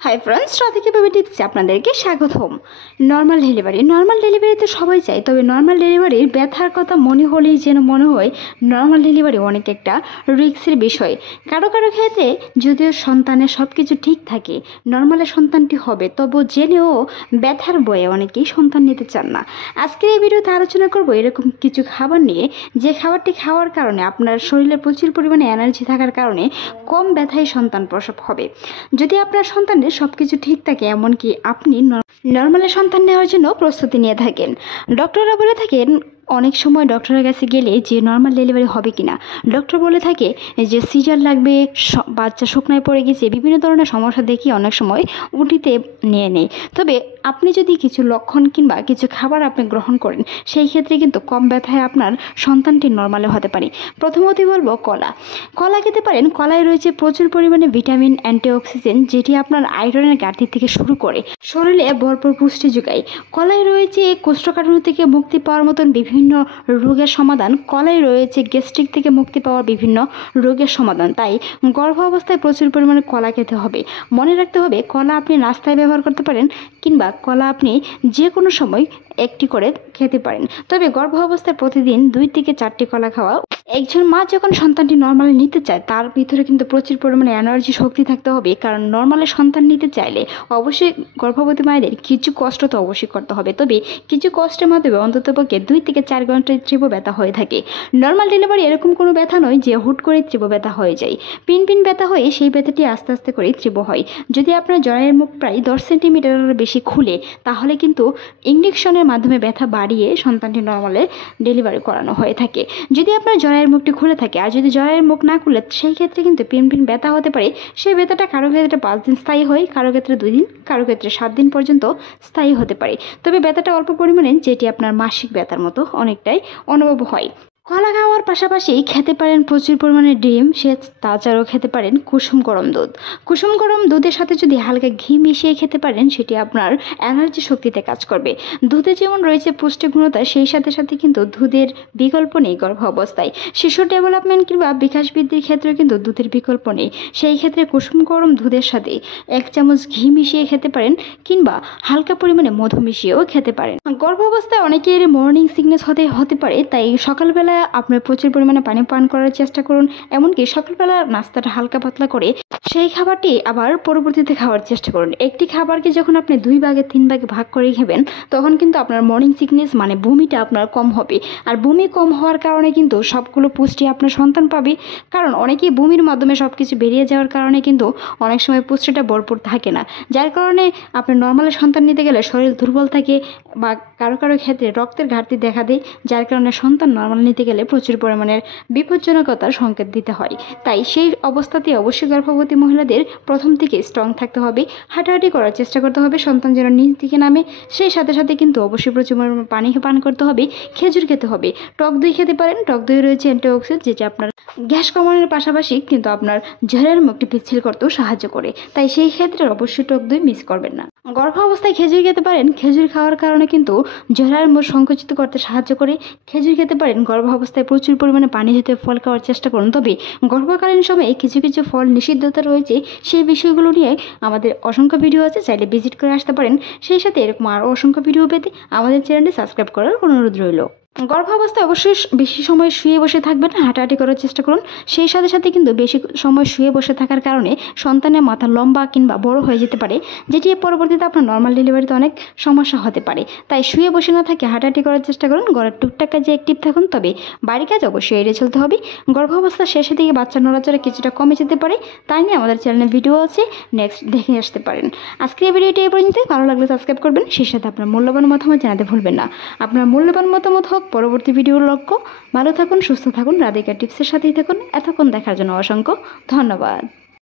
Hi friends, Radhika baby টিপসে আপনাদেরকে স্বাগতম। Normal ডেলিভারিতে সবাই চায়, তবে নর্মাল ডেলিভারির ব্যথার কথা মনে হলেই যেন মনে হয় নর্মাল ডেলিভারি অনেক একটা রিস্কের বিষয়। কারো কারো ক্ষেত্রে যদিও সন্তানের সব কিছু ঠিক থাকে, নর্মালে সন্তানটি হবে, তবু জেনেও ব্যথার বয়ে অনেকেই সন্তান নিতে চান না। আজকের এই ভিডিওতে আলোচনা করব এরকম কিছু খাবার নিয়ে, যে খাবারটি খাওয়ার কারণে আপনার শরীরে প্রচুর পরিমাণে এনার্জি থাকার কারণে কম ব্যথায় সন্তান প্রসব হবে। যদি আপনার সন্তানের সব কিছু ঠিক থাকে, এমনকি আপনি নর্মালে সন্তান নেওয়ার জন্য প্রস্তুতি নিয়ে থাকেন, ডক্টররা বলে থাকেন অনেক সময় ডক্টরের কাছে গেলে যে নর্মাল ডেলিভারি হবে কিনা, ডক্টর বলে থাকে যে সিজার লাগবে, বাচ্চা শুকনায় পড়ে গেছে, বিভিন্ন ধরনের সমস্যা দেখিয়ে অনেক সময় উটিতে নিয়ে নেয়। তবে আপনি যদি কিছু লক্ষণ কিংবা কিছু খাবার আপনি গ্রহণ করেন, সেই ক্ষেত্রে কিন্তু কম ব্যথায় আপনার সন্তানটি নর্মালে হতে পারে। প্রথমতই বলবো কলা খেতে পারেন। কলায় রয়েছে প্রচুর পরিমাণে ভিটামিন, অ্যান্টিঅক্সিডেন্ট, যেটি আপনার আয়রনের ঘাটতি থেকে শুরু করে শরীরে ভরপুর পুষ্টি যোগায়। কলায় রয়েছে কোষ্ঠকাঠিন্য থেকে মুক্তি পাওয়ার মতন বিভিন্ন রোগের সমাধান। কলায় রয়েছে গ্যাস্ট্রিক থেকে মুক্তি পাওয়ার বিভিন্ন রোগের সমাধান। তাই গর্ভ অবস্থায় প্রচুর পরিমাণে কলা খেতে হবে। মনে রাখতে হবে, কলা আপনি নাস্তায় ব্যবহার করতে পারেন, কিংবা কলা আপনি যে কোনো সময় একটি করে খেতে পারেন। তবে গর্ভ অবস্থায় প্রতিদিন 2 থেকে 4টি কলা খাওয়া। একজন মা যখন সন্তানটি নর্মালে নিতে চায়, তার ভিতরে কিন্তু প্রচুর পরিমাণে এনার্জি, শক্তি থাকতে হবে। কারণ নর্মালে সন্তান নিতে চাইলে অবশ্যই গর্ভবতী মায়েদের কিছু কষ্ট তো অবশ্যই করতে হবে। তবে কিছু কষ্টের মাধ্যমে অন্ততপক্ষে 2 থেকে 4 ঘন্টায় তীব্র ব্যথা হয়ে থাকে। নর্মাল ডেলিভারি এরকম কোনো ব্যথা নয় যে হুট করে তীব্র ব্যথা হয়ে যায়। পিন ব্যথা হয়ে সেই ব্যথাটি আস্তে আস্তে করে তীব্র হয়। যদি আপনার জরায়ুর মুখ প্রায় 10 সেন্টিমিটারের বেশি খুলে, তাহলে কিন্তু ইঞ্জেকশনের মাধ্যমে ব্যথা বাড়িয়ে সন্তানটি নর্মালে ডেলিভারি করানো হয়ে থাকে। যদি আপনার জরায়ুর মুখটি খুলে থাকে, আর যদি জরায়ুর মুখ না খুলে, সেই ক্ষেত্রে কিন্তু পিন ব্যথা হতে পারে। সেই ব্যথাটা কারো ক্ষেত্রে 5 দিন স্থায়ী হয়, কারো ক্ষেত্রে 2 দিন, কারো ক্ষেত্রে 7 দিন পর্যন্ত স্থায়ী হতে পারে। তবে ব্যথাটা অল্প পরিমাণে, যেটি আপনার মাসিক ব্যথার মতো অনেকটাই অনুভব হয়। কলা খাওয়ার পাশাপাশি খেতে পারেন প্রচুর পরিমাণে ডিম, তাছাড়াও খেতে পারেন কুসুম গরম দুধ। কুসুম গরম দুধের সাথে যদি হালকা ঘি মিশিয়ে খেতে পারেন, সেটি আপনার এনার্জি শক্তিতে কাজ করবে। দুধে যেমন রয়েছে পুষ্টি গুণতা, সেই সাথে সাথে কিন্তু দুধের বিকল্প নেই গর্ভ অবস্থায়। শিশুর ডেভেলপমেন্ট কিংবা বিকাশ বৃদ্ধির ক্ষেত্রে কিন্তু দুধের বিকল্প নেই। সেই ক্ষেত্রে কুসুম গরম দুধের সাথে 1 চামচ ঘি মিশিয়ে খেতে পারেন, কিংবা হালকা পরিমাণে মধু মিশিয়েও খেতে পারেন। গর্ভ অবস্থায় অনেকের মর্নিং সিকনেস হতে পারে, তাই সকালবেলা আপনার প্রচুর পরিমাণে পানি পান করার চেষ্টা করুন। এমনকি সকালবেলা নাস্তাটা হালকা পাতলা করে সেই খাবারটি আবার পরবর্তীতে খাওয়ার চেষ্টা করুন। একটি খাবারকে যখন আপনি 2 ভাগে 3 ভাগে ভাগ করে খাবেন, তখন কিন্তু আপনার মর্নিং সিকনেস মানে বমিটা আপনার কম হবে। আর বমি কম হওয়ার কারণে কিন্তু সবগুলো পুষ্টি আপনার সন্তান পাবে। কারণ অনেকেই বমির মাধ্যমে সব কিছু বেরিয়ে যাওয়ার কারণে কিন্তু অনেক সময় পুষ্টিটা ভরপুর থাকে না, যার কারণে আপনার নর্মালে সন্তান নিতে গেলে শরীর দুর্বল থাকে, বা কারো কারো ক্ষেত্রে রক্তের ঘাটতি দেখা দেয়, যার কারণে সন্তান নর্মাল নিতে গেলে প্রচুর পরিমাণের বিপজ্জনকতার সংকেত দিতে হয়। তাই সেই অবস্থাতে অবশ্যই গর্ভবতী মহিলাদের প্রথম থেকে স্ট্রং থাকতে হবে, হাঁটাহাঁটি করার চেষ্টা করতে হবে, সন্তান যেন নিচ দিকে নামে। সেই সাথে সাথে কিন্তু অবশ্যই প্রচুর পরিমাণে পানি পান করতে হবে, খেজুর খেতে হবে, টক দই খেতে পারেন। টক দই রয়েছে অ্যান্টিঅক্সিডেন্ট, যেটা আপনার গ্যাস কমানোর পাশাপাশি কিন্তু আপনার জরায়ুর মুখটি পিচ্ছিল করতেও সাহায্য করে। তাই সেই ক্ষেত্রে অবশ্যই টক দই মিস করবেন না। গর্ভ অবস্থায় খেজুর খেতে পারেন। খেজুর খাওয়ার কারণে কিন্তু জরায়ুর মুখ সংকুচিত করতে সাহায্য করে। খেজুর খেতে পারেন। গর্ভ অবস্থায় প্রচুর পরিমাণে পানি জাতীয় ফল খাওয়ার চেষ্টা করুন। তবে গর্ভকালীন সময়ে কিছু কিছু ফল নিষিদ্ধতা রয়েছে, সেই বিষয়গুলো নিয়ে আমাদের অসংখ্য ভিডিও আছে, চাইলে ভিজিট করে আসতে পারেন। সেই সাথে এরকম আরও অসংখ্য ভিডিও পেতে আমাদের চ্যানেলটি সাবস্ক্রাইব করার অনুরোধ রইল। গর্ভাবস্থায় অবশ্যই বেশি সময় শুয়ে বসে থাকবেন না, হাঁটাহাঁটি করার চেষ্টা করুন। সেই সাথে সাথে কিন্তু বেশি সময় শুয়ে বসে থাকার কারণে সন্তানের মাথা লম্বা কিংবা বড় হয়ে যেতে পারে, যেটি পরবর্তীতে আপনার নর্মাল ডেলিভারিতে অনেক সমস্যা হতে পারে। তাই শুয়ে বসে না থাকে হাঁটাহাঁটি করার চেষ্টা করুন। ঘরের টুকটাক কাজে অ্যাক্টিভ থাকুন, তবে বাড়ি কাজ অবশ্যই এড়িয়ে চলতে হবে। গর্ভাবস্থার শেষে দিকে বাচ্চা নড়াচড়া কিছুটা কমে যেতে পারে, তাই নিয়ে আমাদের চ্যানেলে ভিডিও আছে, নেক্সট দেখে আসতে পারেন। আজকের এই ভিডিওটি এই পর্যন্ত। ভালো লাগলে সাবস্ক্রাইব করবেন, সেই সাথে আপনার মূল্যবান মতামত জানাতে ভুলবেন না। আপনার মূল্যবান মতামত হোক পরবর্তী ভিডিওর লক্ষ্য। ভালো থাকুন, সুস্থ থাকুন, রাধিকা টিপসের সাথেই থাকুন। এতক্ষণ দেখার জন্য অসংখ্য ধন্যবাদ।